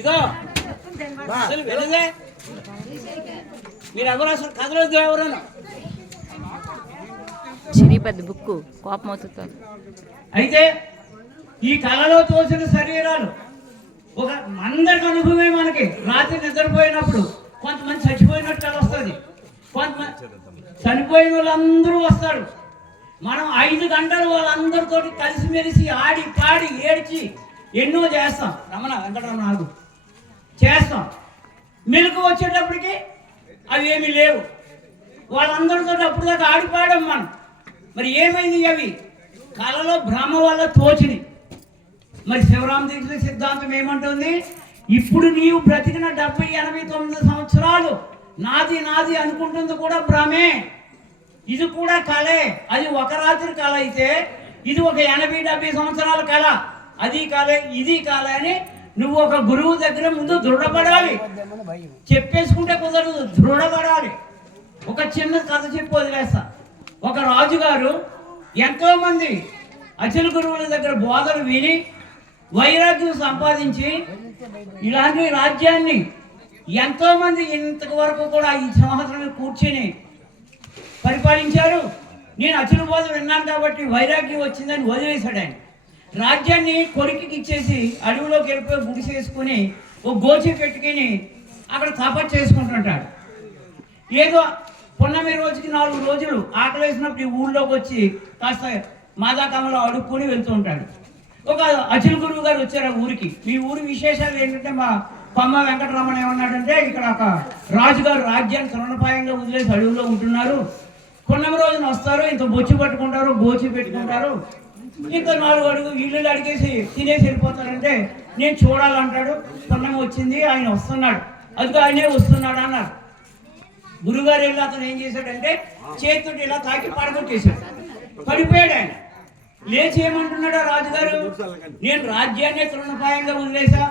ఇదో అసలు వెళ్ళదే మీరు ఎవరు అసలు కదలొద్దు ఎవరన్నా చిరిపద్ది బుక్కు కోపం అవుతుంది. అయితే ఈ కళలో తోసిన శరీరాలు ఒక అందరికి అనుభవమే. మనకి రాత్రి నిద్రపోయినప్పుడు కొంతమంది చచ్చిపోయినట్టు కళ వస్తుంది, కొంతమంది చనిపోయిన వాళ్ళందరూ వస్తారు. మనం 5 గంటలు వాళ్ళందరితో కలిసిమెలిసి ఆడి పాడి ఏడ్చి ఎన్నో చేస్తాం. రమణ వెంకటరమణ ఆగు చేస్తాం. మెలకు వచ్చేటప్పటికి అవి ఏమీ లేవు. వాళ్ళందరితో అప్పుడు దాకా ఆడిపాడాం మనం. మరి ఏమైంది? అవి కళలో భ్రమ వల్ల తోచిని. మరి శివరామ దీక్ష సిద్ధాంతం ఏమంటుంది? ఇప్పుడు నీవు బ్రతికిన 70, 89 సంవత్సరాలు నాది నాది అనుకుంటుంది కూడా భ్రమే. ఇది కూడా కళే. అది ఒక రాత్రి కళ అయితే ఇది ఒక 80, 70 సంవత్సరాల కళ. అది కళే, ఇది కళ అని నువ్వు ఒక గురువు దగ్గర ముందు దృఢపడాలి. చెప్పేసుకుంటే కుదరదు, దృఢపడాలి. ఒక చిన్న కథ చెప్పి వదిలేస్తా. ఒక రాజుగారు ఎంతో మంది అచల గురువుల దగ్గర బోధలు విని వైరాగ్యం సంపాదించి ఇలాంటి రాజ్యాన్ని ఎంతో మంది ఇంతవరకు కూడా ఈ సంవత్సరం కూర్చుని పరిపాలించారు. నేను అచల బోధ విన్నాను కాబట్టి వైరాగ్యం వచ్చిందని వదిలేశాడు. ఆయన రాజ్యాన్ని కొడుకుకి ఇచ్చేసి అడవిలోకి వెళ్ళిపోయి గుడిసేసుకుని ఒక గోచి పెట్టుకుని అక్కడ తపస్సు చేసుకుంటుంటాడు. ఏదో పున్నమి రోజుకి 4 రోజులు ఆకలి వేసినప్పుడు ఈ ఊళ్ళోకి వచ్చి కాస్త మాదాకంలో అడుక్కొని వెళ్తూ ఉంటాడు. ఒక అచల గురువు గారు వచ్చారు ఆ ఊరికి. మీ ఊరి విశేషాలు ఏంటంటే మా పమ్మ వెంకటరమణ ఏమన్నాడంటే, ఇక్కడ ఒక రాజుగారు రాజ్యాన్ని తృణపాయంగా వదిలేసి అడవిలో ఉంటున్నారు. పున్నమి రోజున వస్తారు, ఇంత బొచ్చి పట్టుకుంటారు, గోచి పెట్టుకుంటారు, ఇంకా 4 అడుగు ఇల్లు అడిగేసి తినేసి వెళ్ళిపోతారంటే నేను చూడాలంటాడు. పున్నమి వచ్చింది, ఆయన వస్తున్నాడు, అదిగో ఆయనే వస్తున్నాడు అన్నారు. గురుగారు వెళ్ళి అతను ఏం చేశాడంటే చేతితో ఇలా తాకి పడగొట్టేశాడు. పడిపోయాడు. ఆయన లేచి ఏమంటున్నాడు రాజుగారు, నేను రాజ్యాన్ని తృణపాయంగా వదిలేసా,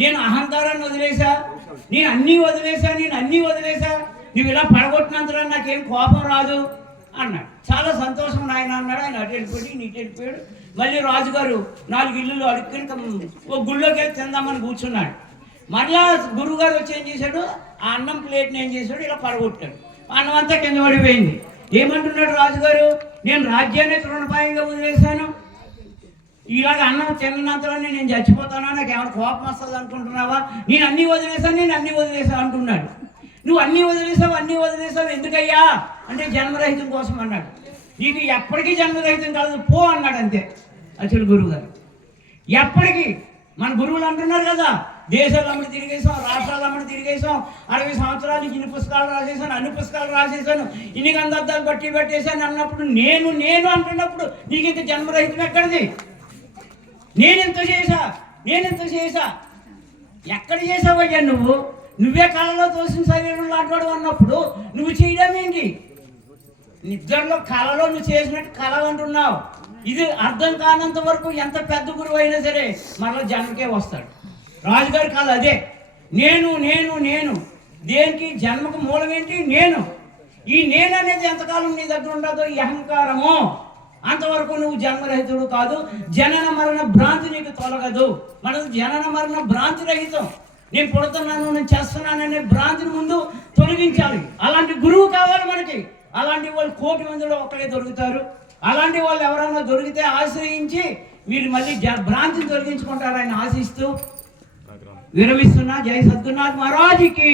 నేను అహంకారాన్ని వదిలేసా, నేను అన్నీ వదిలేసా, నువ్వు ఇలా పడగొట్టినంతలో నాకేం కోపం రాదు అన్నాడు. చాలా సంతోషం నాయన అన్నాడు. ఆయన అటు వెళ్ళిపోయి నీటి వెళ్ళిపోయాడు. మళ్ళీ రాజుగారు 4 ఇల్లులు అడుక్కుని ఓ గుళ్ళోకి వెళ్ళి తిందామని కూర్చున్నాడు. మళ్ళా గురువుగారు వచ్చి ఏం చేశాడు, ఆ అన్నం ప్లేట్ని ఏం చేశాడు, ఇలా పడగొట్టాడు. అన్నం అంతా కింద పడిపోయింది. ఏమంటున్నాడు రాజుగారు, నేను రాజ్యాన్ని తృణపాయంగా వదిలేశాను, ఇలాగ అన్నం తిన్నంతలో నేను చచ్చిపోతానా, నాకు ఏమైనా కోపం వస్తుంది అనుకుంటున్నావా, నేను అన్నీ వదిలేసాను అంటున్నాడు. నువ్వు అన్నీ వదిలేసావు ఎందుకయ్యా అంటే జన్మరహితం కోసం అన్నాడు. నీకు ఎప్పటికీ జన్మరహితం కాదు, పో అన్నాడు. అంతే అసలు గురువు గారు. ఎప్పటికీ మన గురువులు అంటున్నారు కదా, దేశాలు అమ్మడి తిరిగేసాం, రాష్ట్రాలు అమ్మడి తిరిగేసాం, 60 సంవత్సరాలు ఇన్ని పుస్తకాలు రాసేసాను, అన్ని పుస్తకాలు రాసేసాను, ఇన్ని గంధార్థాలు పెట్టేశాను అన్నప్పుడు నేను అంటున్నప్పుడు నీకు ఇంత జన్మరహితం ఎక్కడిది? నేనెంత చేశా ఎక్కడ చేసావయ్యా? నువ్వే కళలో తోసిన శరీరం లాంటి అన్నప్పుడు నువ్వు చేయడం ఏంటి? నిద్రలో కళలో నువ్వు చేసినట్టు కళ అంటున్నావు. ఇది అర్థం కానంత వరకు ఎంత పెద్ద గురువు అయినా సరే మరలా జన్మకే వస్తాడు. రాజుగారి కళ అదే, నేను దేనికి జన్మకు మూలం ఏంటి? నేను. ఈ నేను అనేది ఎంతకాలం నీ దగ్గర ఉండదో ఈ అహంకారము, అంతవరకు నువ్వు జన్మరహితుడు కాదు. జనన మరణ భ్రాంతి నీకు తొలగదు. మనది జనన మరణ భ్రాంతి రహితం. నేను పుడుతున్నాను, నేను చేస్తున్నాననే భ్రాంతిని ముందు తొలగించాలి. అలాంటి గురువు కావాలి మనకి. అలాంటి వాళ్ళు 1,000,000 మందిలో ఒక్కడే దొరుకుతారు. అలాంటి వాళ్ళు ఎవరైనా దొరికితే ఆశ్రయించి మీరు మళ్ళీ భ్రాంతిని తొలగించుకుంటారని ఆశిస్తూ విరమిస్తున్నా. జై సద్గురునాథ్ మహారాజ్కి.